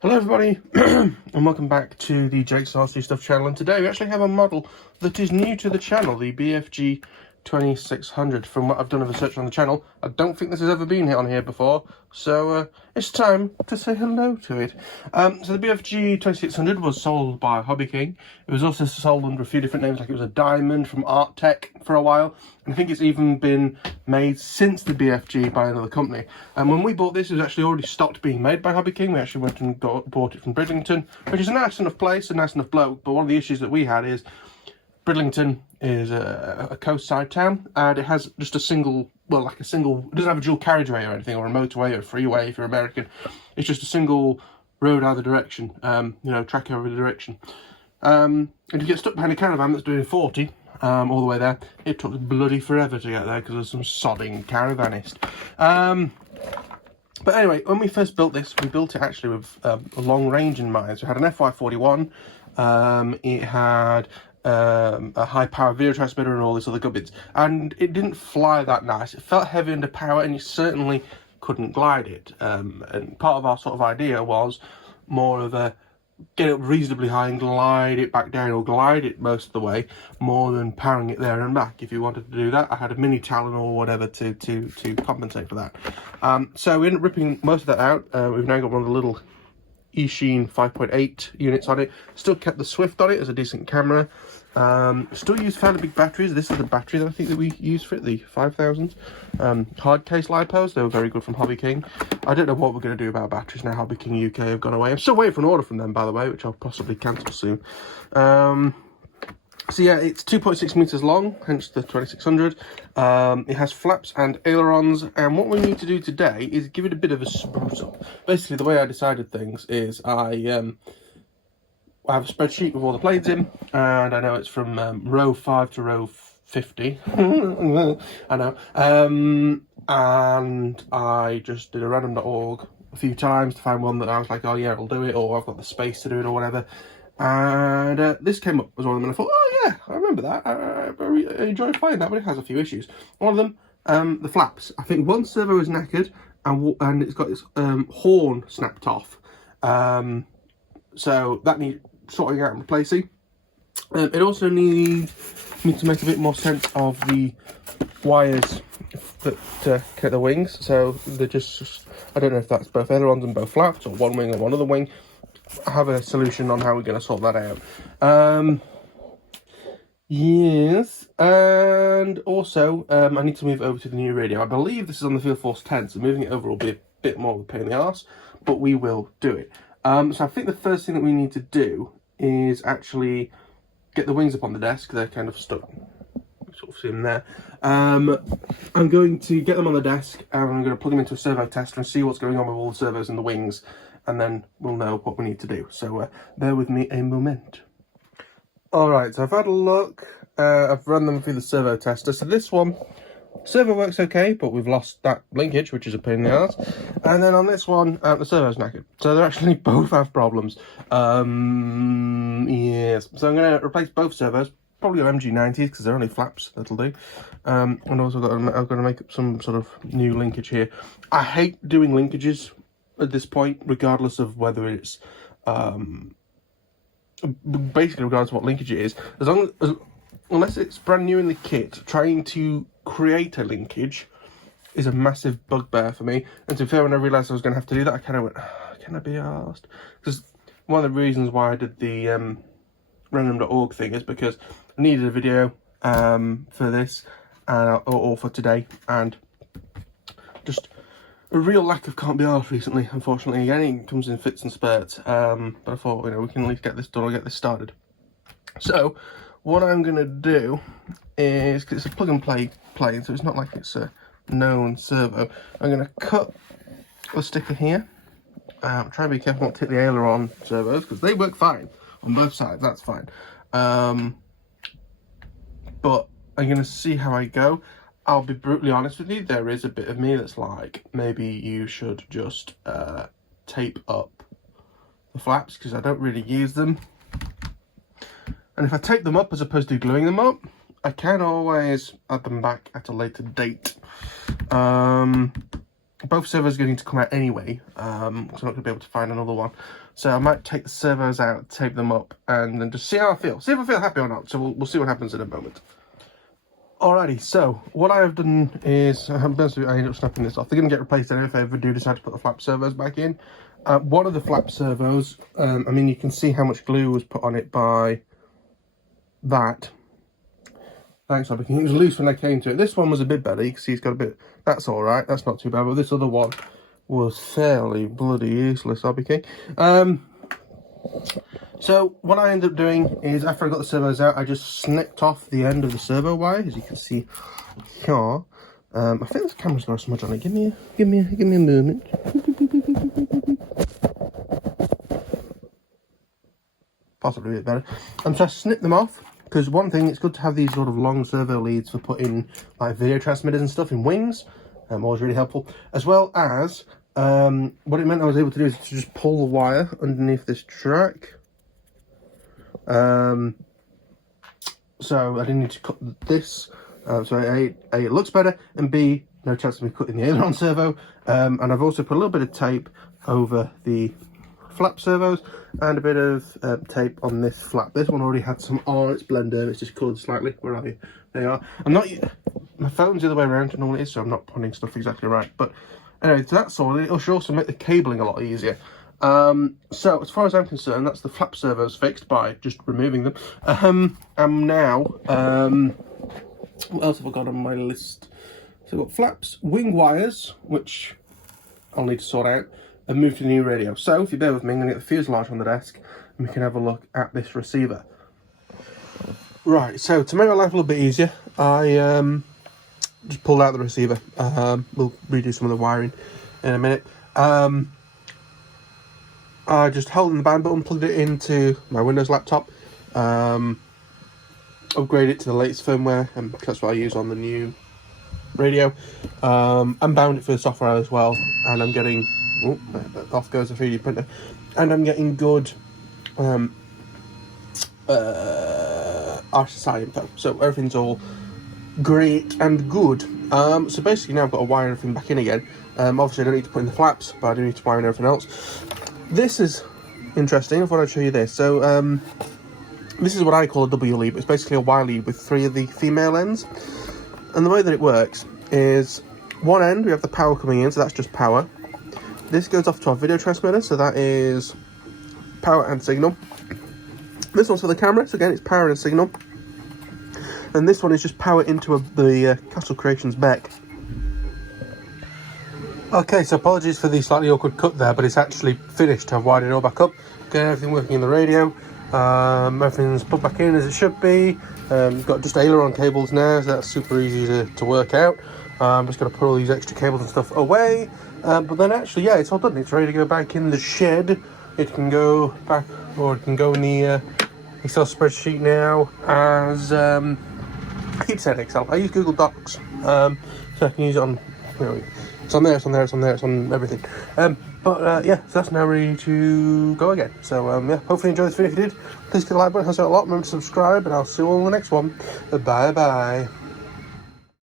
Hello everybody and welcome back to the Jake's RC Stuff channel, and today we actually have a model that is new to the channel, the BFG 2600. From what I've done of research on the channel, I don't think this has ever been on here before, so it's time to say hello to it. So the BFG 2600 was sold by HobbyKing. It was also sold under a few different names, like it was a Diamond from Art Tech for a while, and I think it's even been made since the BFG by another company. And when we bought this, it was actually already stopped being made by HobbyKing. We actually went and bought it from Bridlington, which is a nice enough place, a nice enough bloke, but one of the issues that we had is Bridlington is a coastside town, and it has just a single, well, like a single, it doesn't have a dual carriageway or anything, or a motorway or a freeway if you're American. It's just a single road either direction, track over the direction. And if you get stuck behind a caravan that's doing 40 all the way there, it took bloody forever to get there because there's some sodding caravanist. But anyway, when we first built this, we built it actually with a long range in mind. So it had an FY41, it had a high power video transmitter and all this other good bits, and it didn't fly that nice. It felt heavy under power, and you certainly couldn't glide it. And part of our sort of idea was more of a get it up reasonably high and glide it back down, or glide it most of the way, more than powering it there and back. If you wanted to do that, I had a mini Talon or whatever to compensate for that. So we ended up ripping most of that out. We've now got one of the little eSheen 5.8 units on it. Still kept the Swift on it as a decent camera. Still use fairly big batteries. This is the battery that I think that we use for it, the 5000. Hard case lipos, they were very good from HobbyKing. I don't know what we're going to do about batteries now. HobbyKing UK have gone away. I'm still waiting for an order from them, by the way, which I'll possibly cancel soon. So yeah, it's 2.6 meters long, hence the 2600. It has flaps and ailerons, and what we need to do today is give it a bit of a spruce up. Basically, the way I decided things is I have a spreadsheet with all the blades in, and I know it's from row 5 to row 50. I know. And I just did a random.org a few times to find one that I was like, oh yeah, I'll do it, or I've got the space to do it, or whatever. And this came up as one of them, and I thought, oh yeah, I remember that. I enjoyed flying that, but it has a few issues. One of them, the flaps. I think one servo is knackered, and it's got its horn snapped off. So that needs sorting out and replacing. It also needs me to make a bit more sense of the wires that connect the wings. So they're just, I don't know if that's both ailerons and both flaps, or one wing or one other wing. I have a solution on how we're going to sort that out. Yes, and also I need to move over to the new radio. I believe this is on the Field Force 10, so moving it over will be a bit more of a pain in the arse, but we will do it. So I think the first thing that we need to do is actually get the wings up on the desk. They're kind of stuck, sort of see them there. I'm going to get them on the desk, and I'm going to plug them into a servo tester and see what's going on with all the servos and the wings, and then we'll know what we need to do. So bear with me a moment. Alright, so I've had a look. I've run them through the servo tester. So this one, servo works okay, but we've lost that linkage, which is a pain in the arse. And then on this one, the servo's knackered. So they actually both have problems. Yes. So I'm going to replace both servos, probably on MG90s, because they're only flaps, that'll do. And also I've got to make up some sort of new linkage here. I hate doing linkages at this point, regardless of whether it's basically regardless of what linkage it is, unless it's brand new in the kit, trying to create a linkage is a massive bugbear for me. And to be fair, when I realised I was going to have to do that, I kind of went, can I be arsed? Because one of the reasons why I did the random.org thing is because I needed a video for this, or for today, and just a real lack of can't be arsed recently, unfortunately. Again, it comes in fits and spurts, but I thought, we can at least get this done or get this started. So what I'm going to do is, because it's a plug and play plane, so it's not like it's a known servo, I'm going to cut the sticker here. Try and be careful not to hit the aileron servos, because they work fine on both sides, that's fine. But I'm going to see how I go. I'll be brutally honest with you, there is a bit of me that's like, maybe you should just tape up the flaps, because I don't really use them. And if I tape them up as opposed to gluing them up, I can always add them back at a later date. both servos are going to come out anyway, because I'm not going to be able to find another one. So I might take the servos out, tape them up, and then just see how I feel. See if I feel happy or not. So we'll see what happens in a moment. Alrighty, so what I have done is, I ended up snapping this off. They're going to get replaced anyway if I ever do decide to put the flap servos back in. One of the flap servos, I mean, you can see how much glue was put on it by that. Thanks, HobbyKing. It was loose when I came to it. This one was a bit better. You can see it's got a bit, that's alright, that's not too bad. But this other one was fairly bloody useless, HobbyKing. So what I ended up doing is, after I got the servos out, I just snipped off the end of the servo wire, as you can see here. I think this camera's got a smudge on it. Give me a moment. Possibly a bit better. So I snipped them off, because one thing, it's good to have these sort of long servo leads for putting like video transmitters and stuff in wings. Always really helpful. As well as, what it meant I was able to do is to just pull the wire underneath this track. So I didn't need to cut this. So A, it looks better, and B, no chance of me cutting the aileron servo. And I've also put a little bit of tape over the flap servos and a bit of tape on this flap. This one already had some on its blender, it's just coloured slightly. Where are you? They are. I'm not, my phone's the other way around to normally is, so I'm not putting stuff exactly right. But anyway, so that's all. It should also make the cabling a lot easier. So as far as I'm concerned, that's the flap servos fixed by just removing them. I'm now, what else have I got on my list? So I've got flaps, wing wires, which I'll need to sort out, and move to the new radio. So if you bear with me, I'm going to get the fuselage on the desk and we can have a look at this receiver. Right, so to make my life a little bit easier, I just pulled out the receiver. We'll redo some of the wiring in a minute. I just held in the band button, plugged it into my Windows laptop, upgrade it to the latest firmware, and that's what I use on the new radio. And bound it for the software as well, and I'm getting, off goes the 3D printer, and I'm getting good RSSI info, so everything's all great and good. So basically now I've got to wire everything back in again. Obviously I don't need to put in the flaps, but I do need to wire in everything else. This is interesting. I thought I'd show you this. So this is what I call a W lead. It's basically a wire lead with 3 of the female ends. And the way that it works is, one end we have the power coming in, so that's just power. This goes off to our video transmitter, so that is power and signal. This one's for the camera, so again it's power and signal. And this one is just power into the Castle Creations mech. Okay, so apologies for the slightly awkward cut there, but it's actually finished. I've wired it all back up, got everything working in the radio. Everything's put back in as it should be. Got just aileron cables now, so that's super easy to work out. I'm just going to put all these extra cables and stuff away. But then actually, yeah, it's all done. It's ready to go back in the shed. It can go back, or it can go in the Excel spreadsheet now as, I keep saying Excel, I use Google Docs, so I can use it on, you know, it's on there, it's on there, it's on there, it's on everything. Yeah, so that's now ready to go again. So yeah, hopefully you enjoyed this video. If you did, please click the like button, helps out a lot. Remember to subscribe, and I'll see you all in the next one. Bye bye.